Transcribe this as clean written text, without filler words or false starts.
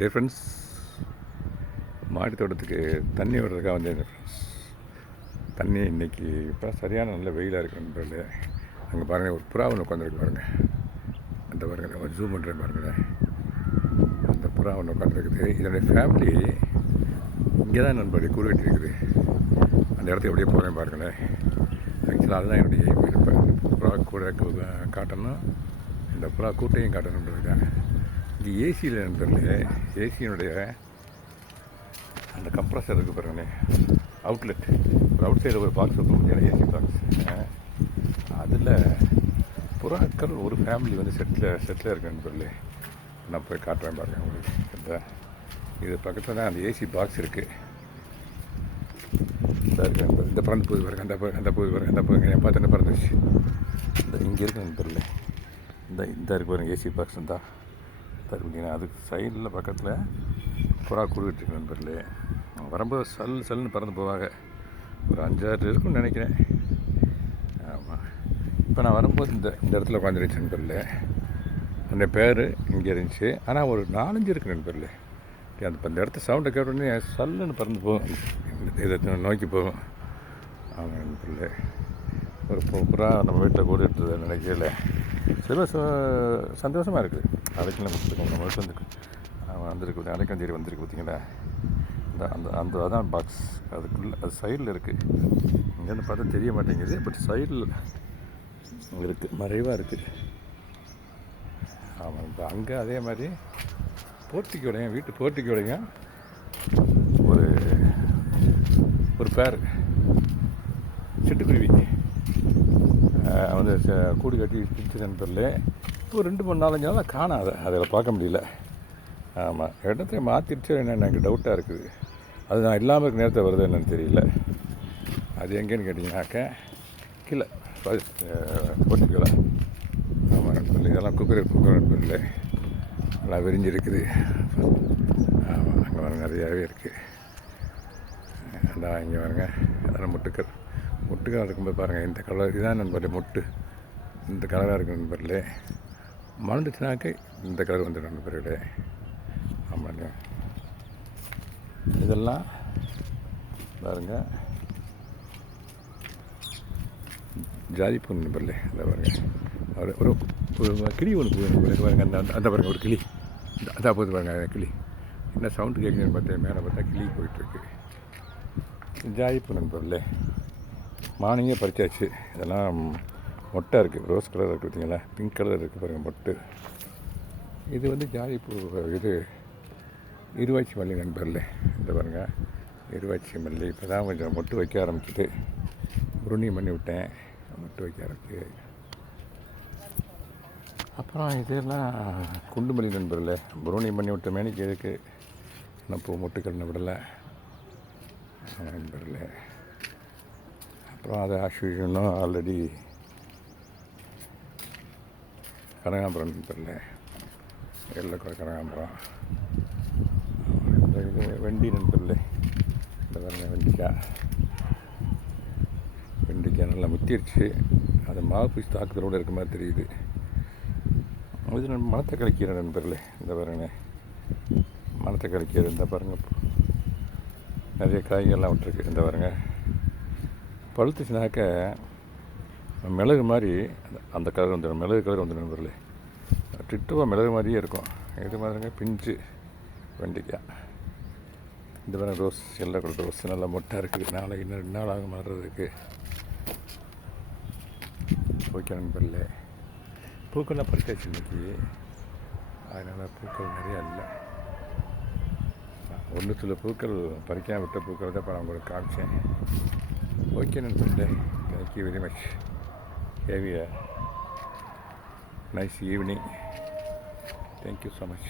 Day friends, மாடி தோட்டத்துக்கு தண்ணி விடுறதுக்காக வந்தேன் ஃப்ரெண்ட்ஸ். தண்ணி இன்றைக்கி இப்போ சரியான நல்ல வெயிலாக இருக்குது நண்பர்களே. அங்கே பாருங்கள், ஒரு புறா ஒன்று உட்காந்துருக்கு பாருங்கள். அந்த பாருங்கள், ஒரு ஜூம் பண்ணுறேன் பாருங்களேன். அந்த புறா ஒன்று உட்காந்துருக்குது. இதனுடைய ஃபேமிலி இங்கே தான் நண்பர்களே கூடு கட்டியிருக்குது. அந்த இடத்துக்கு எப்படியே போகிறேன் பாருங்களேன். ஆக்சுவலாக அதுதான் என்னுடைய விருப்பம். புறா கூட காட்டணும், இந்த புறா கூட்டையும் காட்டணுன்றதுதான். இது ஏசியில் நண்பர்களே, ஏசியினுடைய அந்த கம்ப்ரஸர் இருக்குது பாருங்களேன், அவுட்லெட். ஒரு அவுட் சைடில் ஒரு பாக்ஸ் வைக்க முடியாது, ஏசி பாக்ஸ். அதில் புறாக்கள் ஒரு ஃபேமிலி வந்து செட்டில் இருக்கு நண்பர்களே. நான் போய் காட்டுறேன் பாருங்கள் உங்களுக்கு. இது பக்கத்தில் தான் அந்த ஏசி பாக்ஸ் இருக்குது. இந்த பறந்து போகுது பாருங்க, அந்த போகுது பாருங்க, அந்த போகுது. என் பார்த்து என்ன பறந்துச்சு. இந்த இங்கே இருக்கு நண்பர்களே, இந்த இருக்கு பாருங்க ஏசி பாக்ஸ் தான் தருவீங்கன்னா. அதுக்கு சைடில் பக்கத்தில் புறா கூடுகிட்டு நண்பர்களே. வரும்போது சல்லுன்னு பறந்து போவாங்க. ஒரு 5-6 இருக்குன்னு நினைக்கிறேன். ஆமாம், இப்போ நான் வரும்போது இந்த இடத்துல உட்காந்துருந்துச்சு நண்பர்களே. அந்த பேர் இங்கே இருந்துச்சு, ஆனால் ஒரு 4-5 இருக்குது நண்பர்களே. அந்த இடத்த சவுண்டை கேட்டோடனே சல்லுன்னு பறந்து போகும், இதை நோக்கி போகும். ஆமாம் நண்பர்களே, ஒரு புறா நம்ம வீட்டில் கூடுகிட்டு நினைக்கல. சில சந்தோஷமாக இருக்குது. அடைக்கலாம் கொடுத்துருக்கோம் நம்ம வீட்டில் வந்துருக்கு. அடைக்கஞ்சேரி வந்திருக்கு பார்த்தீங்களா. அதான் பாக்ஸ். அதுக்குள்ளே அது சைடில் இருக்குது. இங்கேருந்து பார்த்தா தெரிய மாட்டேங்குது, பட் சைடில் இருக்குது, மறைவாக இருக்குது. ஆமாம், இப்போ அங்கே அதே மாதிரி போர்ட்டிக்கோடையும் வீட்டு போர்ட்டிக்கோடையும் ஒரு பேர் சிட்டுக்குருவி வந்து கூடு கட்டி பிடிச்ச நண்பர்களே. இப்போ 2-4 நாளாக காணாது, அதில் பார்க்க முடியல. ஆமாம், இடத்த மாற்றிடுச்சு என்ன எனக்கு டவுட்டாக இருக்குது. அது நான் இல்லாமல் இருக்க நேரத்தை வருது என்னன்னு தெரியல. அது எங்கேன்னு கேட்டிங்கனாக்க கீழே போட்டிக்கல. ஆமாம் நண்பர்களே, இதெல்லாம் குக்கர் நண்பர்களே, நல்லா விரிஞ்சிருக்குது. ஆமாம், அங்கே வர நிறையாவே இருக்குது. அதான் இங்கே பாருங்க, அதெல்லாம் முட்டுக்கள் இருக்கும்போது பாருங்கள். இந்த கலர் இதுதான் நண்பர்களே மொட்டு. இந்த கலராக இருக்குது நண்பர்களே. மறந்துச்சுனாக்க இந்த கலர் வந்துடும் நண்பர்களே. ஆமாங்க, இதெல்லாம் பாருங்கள் ஜாதிப்பூ நண்பர்களே. அதை பாருங்கள், ஒரு கிளி ஒன்று போகுது பாருங்கள். அந்த பாருங்கள் ஒரு கிளி, அதான் போகுது பாருங்கள் கிளி. என்ன சவுண்டு கேட்குதுன்னு பார்த்தேன், மேலே பார்த்தா கிளி போயிட்டுருக்கு. ஜாதிப்பூ நண்பர்களே, மார்னிங்கே பறிச்சாச்சு. இதெல்லாம் மொட்டை இருக்குது, ரோஸ் கலர் இருக்குது பார்த்தீங்களா, பிங்க் கலர் இருக்குது பாருங்கள் மொட்டு. இது வந்து ஜாதிப்பூ, இது இருவாச்சி மல்லி நண்பர்களே. இந்த பாருங்கள் இருவாச்சி மல்லி. இப்போ தான் கொஞ்சம் மொட்டு வைக்க ஆரம்பிச்சிட்டு புருணியம் பண்ணி விட்டேன், மொட்டு வைக்க ஆரம்பிச்சு. அப்புறம் இதெல்லாம் குண்டு மல்லி நண்பர்களே. புருணியம் பண்ணி விட்ட மேனிக்கு எதுக்கு நான் பூ மொட்டுக்கண்ணை விடலை நண்பர்களே. அப்புறம் அதை ஆஷ்யூஷனும் ஆல்ரெடி கனகாம்பரம் நண்பர்களே, எல்லாம் கனகாம்பரம். இது வெண்டி நண்பர்களே. இந்த பாருங்கள் வெண்டிக்காய் நல்லா முத்திருச்சு. அது மாவு பீஸ் தாக்குதலோடு இருக்க மாதிரி தெரியுது. இது நம்ம மணத்தை கழிக்கிற நண்பர்களே. இந்த பாருங்க மணத்தை கழிக்கிறது. இந்த பாருங்கள் நிறைய காய்கள்லாம் விட்டுருக்கு. இந்த பாருங்கள் பழுத்துச்சுனாக்க மிளகு மாதிரி அந்த கலர் வந்துடும், மிளகு கலர் வந்துடும் நண்பர்களே. டிட்டுவாக மிளகு மாதிரியே இருக்கும். இது மாதிரிங்க பிஞ்சு வெண்டிக்காய். இந்த மாதிரி ரோஸ், எல்லோ கலர் ரோஸ் நல்லா மொட்டாக இருக்குது. நாளைக்கு இன்னும் 2 நாள் ஆகும் மாறுறதுக்கு. ஓகே நண்பர்களே, பூக்கள்லாம் பறிச்சாச்சு இன்றைக்கி. அதனால் பூக்கள் நிறையா இல்லை. சில பூக்கள் பறிக்காமல் விட்ட பூக்கள் தான் இப்போ நான் உங்களுக்கு காமிச்சேன். ஓகே நண்பர்களே, thank you very much. Have a nice evening. Thank you so much.